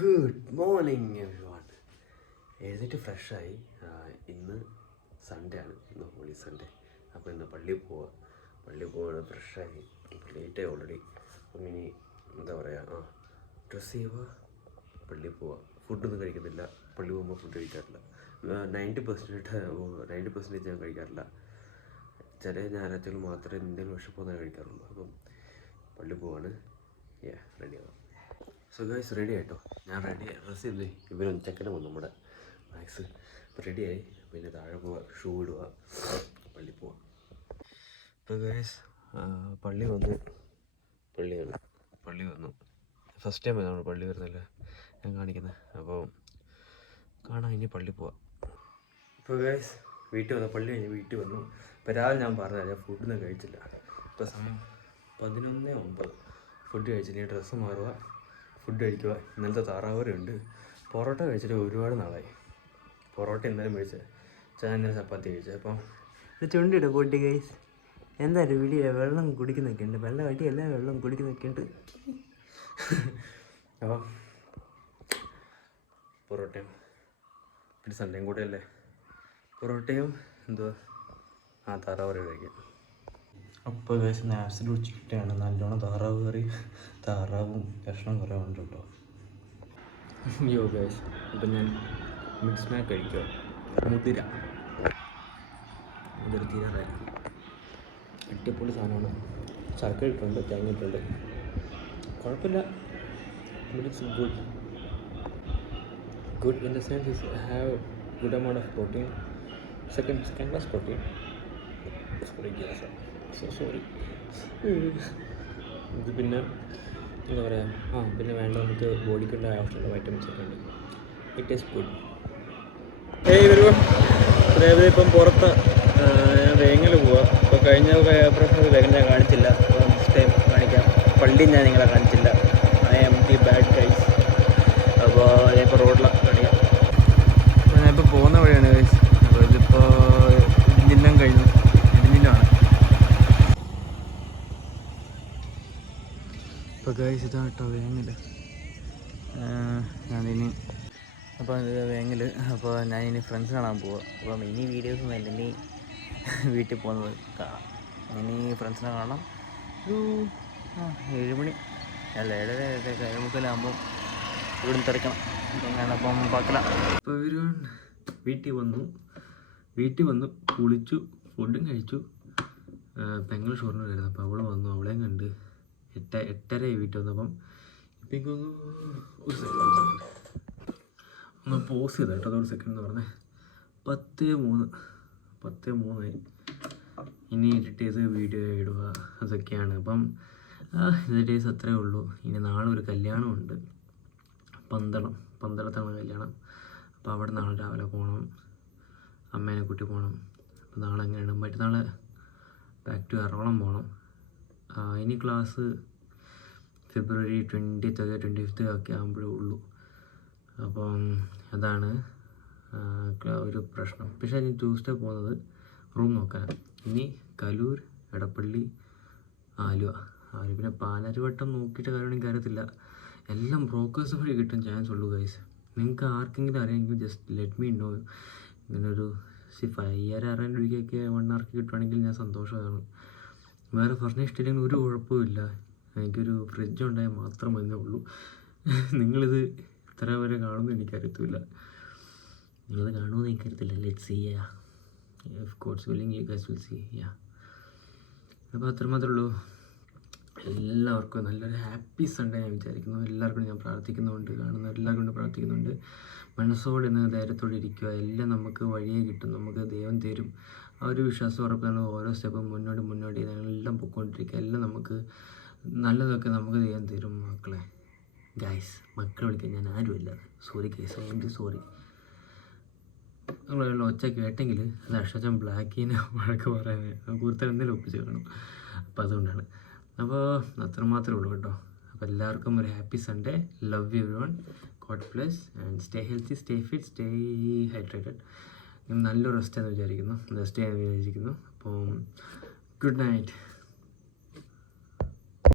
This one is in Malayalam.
Good morning every one. എഴുന്നേറ്റ് ഫ്രഷായി. ഇന്ന് സൺഡേ ആണ്, ഇന്ന് ഹോളി സൺഡേ. അപ്പോൾ ഇന്ന് പള്ളിയിൽ പോവാണ്. ഫ്രഷായി, ലേറ്റായി ഓൾറെഡി. അപ്പം ഇനി എന്താ പറയുക, ഡ്രസ്സ് ചെയ്യുക, പള്ളിയിൽ പോവുക. ഫുഡൊന്നും കഴിക്കുന്നില്ല, പള്ളി പോകുമ്പോൾ ഫുഡ് കഴിക്കാറില്ല. 90% ഞാൻ കഴിക്കാറില്ല. ചില ഞായറാഴ്ചകൾ മാത്രമേ എന്തെങ്കിലും വിഷപ്പൊന്നും കഴിക്കാറുള്ളൂ. അപ്പം പള്ളി പോവാണ്. റെഡിയാവാം. സോ ഗൈസ്, റെഡി ആയിട്ടോ. ഞാൻ റെഡി ഡ്രസ്സ് ചെയ്ത് ഇവരൊന്ന് ചെക്കനെ വന്നു നമ്മുടെ മാക്സ്. അപ്പോൾ റെഡിയായി. പിന്നെ താഴെ പോവുക, ഷൂ ഇടുക, പള്ളി പോവാം. ഇപ്പോൾ ഗൈസ് പള്ളി വന്നു. ഫസ്റ്റ് ടൈം നമ്മൾ പള്ളി വരുന്നില്ല ഞാൻ കാണിക്കുന്നത്. അപ്പോൾ കാണാൻ ഇനി പള്ളി പോവാം. ഇപ്പോൾ ഗൈസ് വീട്ടിൽ വന്നു, പള്ളി കഴിഞ്ഞ് വീട്ടിൽ വന്നു. ഇപ്പോൾ രാവിലെ ഞാൻ പറഞ്ഞില്ല, ഞാൻ ഫുഡൊന്നും കഴിച്ചില്ല. ഇപ്പോൾ സമയം 11:09. ഫുഡ് കഴിച്ചില്ല. ഡ്രസ്സ് മാറുക, ഫുഡ് കഴിക്കുക. ഇന്നലത്തെ താറാവറി ഉണ്ട്. പൊറോട്ട കഴിച്ചിട്ട് ഒരുപാട് നാളായി. പൊറോട്ട ഇന്നലെ മേടിച്ചത്, ഇന്നലെ ചപ്പാത്തി കഴിച്ചത്. അപ്പം ചുണ്ടിട്ട് പൊട്ടി ഗൈസ്. എന്തായാലും വീഡിയോ വെള്ളം കുടിക്കുന്നൊക്കെ ഉണ്ട്, വെള്ളം അടിയല്ല, വെള്ളം കുടിക്കുന്നൊക്കെ ഉണ്ട്. അപ്പം പൊറോട്ടയും പിന്നെ സൺഡേയും കൂടെ അല്ലേ, പൊറോട്ടയും എന്തുവാ താറാവറി കഴിക്കാം. അപ്പോൾ ഗൈസ് ആബ്സല്യൂട്ട് ചിട്ടയാണ്, നല്ലോണം താറാവ് കറി, താറാവും കഷ്ണം കുറേ ഉണ്ട് കേട്ടോ. യോ ഗൈസ്, അപ്പം ഞാൻ മിക്സ് മാക്ക് കഴിക്കുക. മുതിര തീരാറായി. അടിപൊളി സാധനമാണ്. ശർക്കര ഇട്ടുണ്ട്, തേങ്ങ ഇട്ടുണ്ട്, കുഴപ്പമില്ല. It's good in the sense is have good amount of protein, second class protein. Sorry. ഇത് പിന്നെ എന്താ പറയുക, പിന്നെ വേണ്ട നമുക്ക് ബോഡിക്കുള്ള ആവശ്യമുള്ള വൈറ്റമിൻസ് ഒക്കെ ഉണ്ട്. It is good. വരുമ്പോൾ അതായത് ഇപ്പം പുറത്ത് ഞാൻ വേങ്ങൽ പോവാം. അപ്പോൾ കഴിഞ്ഞ പ്രാവശ്യം വേഗം ഞാൻ കാണിച്ചില്ല, അപ്പോൾ നെക്സ്റ്റ് ടൈം കാണിക്കാം. പള്ളി ഞാൻ നിങ്ങളെ കാണിച്ചില്ല. I am the bad guys. അപ്പോൾ ഞാനിപ്പോൾ റോഡിലാണ് കാണിക്കാം. അപ്പോൾ ഞാനിപ്പോൾ പോകുന്ന വഴിയാണ് ഗൈസ്. അപ്പോൾ ഇതിപ്പോൾ ഇടിഞ്ഞില്ലം കഴിഞ്ഞു, ഇടിഞ്ഞില്ലാണ്. ഇപ്പോൾ ഗൈസ് ഇതാണ് കേട്ടോ വേങ്ങൽ. ഞാനിനി അപ്പോൾ ഇത് വേങ്ങൽ. അപ്പോൾ ഞാനിനി ഫ്രണ്ട്സ് കാണാൻ പോവാം. അപ്പം ഇനി വീഡിയോസൊന്നും ഇല്ല, ഇനി വീട്ടിൽ പോകുന്നത് കാണാം. ഇനി ഫ്രണ്ട്സിനെ കാണാം. ഒരു 7 മണി അല്ല 7:30 ഇവിടുന്ന് തിരക്കണം. ഞാനപ്പം പാക്കല. അപ്പോൾ ഇവർ വീട്ടിൽ വന്നു കുളിച്ചു, ഫുഡും കഴിച്ചു. പെങ്ങൾ ഷോറിന് വരുന്നത്. അപ്പോൾ അവൾ വന്നു, അവളെയും കണ്ട് 8:30 വീട്ടിൽ വന്നപ്പം. ഇപ്പം എനിക്കൊന്ന് ഒന്ന് പോസ് ചെയ്ത കേട്ടോ, അതൊരു സെക്കൻഡ് എന്ന് പറഞ്ഞേ. 10:03 ഇനി എഡിറ്റ് ചെയ്ത് വീഡിയോ ഇടുക, അതൊക്കെയാണ്. അപ്പം ഡേയ്സ് അത്രയേ ഉള്ളൂ. ഇനി നാളെ ഒരു കല്യാണമുണ്ട്, പന്തളത്താണ് കല്യാണം. അപ്പോൾ അവിടെ നാളെ രാവിലെ പോകണം, അമ്മേനെ കൂട്ടി പോകണം. അപ്പോൾ നാളെ എങ്ങനെയാണ്, മറ്റന്നാൾ ബാക്ക് ടു എറണാകുളം പോകണം. ഇനി ക്ലാസ് ഫെബ്രുവരി 20th 25th ഒക്കെ ആകുമ്പോഴേ ഉള്ളൂ. അപ്പം അതാണ് ഒരു പ്രശ്നം. പക്ഷേ ഞാൻ ട്യൂസ്ഡേ പോകുന്നത് റൂം നോക്കാൻ. ഇനി കലൂർ, എടപ്പള്ളി, ആലുവ, പിന്നെ പാലാരിവട്ടം നോക്കിയിട്ട് കാര്യമാണെങ്കിൽ കാര്യത്തില്ല. എല്ലാം ബ്രോക്കേഴ്സ് വഴി കിട്ടാൻ ചാൻസ് ഉള്ളൂ ഗൈസ്. നിങ്ങൾക്ക് ആർക്കെങ്കിലും അറിയാമെങ്കിൽ ജസ്റ്റ് ലെറ്റ് മീ നോ. ഇങ്ങനൊരു 5,000-6,000 രൂപയ്ക്കൊക്കെ 1 hour കിട്ടുവാണെങ്കിൽ ഞാൻ സന്തോഷമാണ്. വേറെ ഫർണിഷ്ഡ് ഇല്ലെങ്കിൽ ഒരു കുഴപ്പമില്ല. എനിക്കൊരു ഫ്രിഡ്ജ് ഉണ്ടായാൽ മാത്രം മതിയേ ഉള്ളൂ. നിങ്ങളിത് ഇത്ര വരെ കാണുമെന്ന് എനിക്കറിയത്തില്ല, നിങ്ങളത് കാണുമെന്ന് എനിക്കറിയത്തില്ല. Let's see. Of course willing you guys will see. അപ്പോൾ അത്രമാത്രമേ ഉള്ളൂ. എല്ലാവർക്കും നല്ലൊരു ഹാപ്പി സൺഡേ ഞാൻ വിചാരിക്കുന്നു. എല്ലാവർക്കും ഞാൻ പ്രാർത്ഥിക്കുന്നുണ്ട്, കാണുന്ന എല്ലാവർക്കും കൊണ്ട് പ്രാർത്ഥിക്കുന്നുണ്ട്. മനസ്സോടെ ഇന്ന് ധൈര്യത്തോടെ ഇരിക്കുക. എല്ലാം നമുക്ക് വഴിയെ കിട്ടും, നമുക്ക് ദൈവം തരും. ആ ഒരു വിശ്വാസം ഉറപ്പാണ്. ഓരോ സ്റ്റെപ്പും മുന്നോട്ട് ഞങ്ങളെല്ലാം പൊയ്ക്കൊണ്ടിരിക്കുക. എല്ലാം നമുക്ക് നല്ലതൊക്കെ നമുക്ക് ദൈവം തരും. മക്കളെ മക്കളെ വിളിക്കാൻ ഞാൻ ആരുമില്ല. Sorry guys, I am sorry. നിങ്ങളുള്ള ഒച്ച കേട്ടെങ്കിൽ അത് അക്ഷരം ബ്ലാക്കിനെ വഴക്ക് പറയാൻ കൂടുതൽ എന്തെങ്കിലും ഒപ്പിച്ച് കാണും. അപ്പോൾ അതുകൊണ്ടാണ്. അപ്പോൾ അത്രമാത്രമേ ഉള്ളൂ കേട്ടോ. അപ്പോൾ എല്ലാവർക്കും ഒരു happy Sunday. Love you everyone. God bless and stay healthy, stay fit, stay hydrated. നല്ലൊരു റെസ്റ്റ് എന്ന് വിചാരിക്കുന്നു. അപ്പോൾ ഗുഡ് നൈറ്റ്.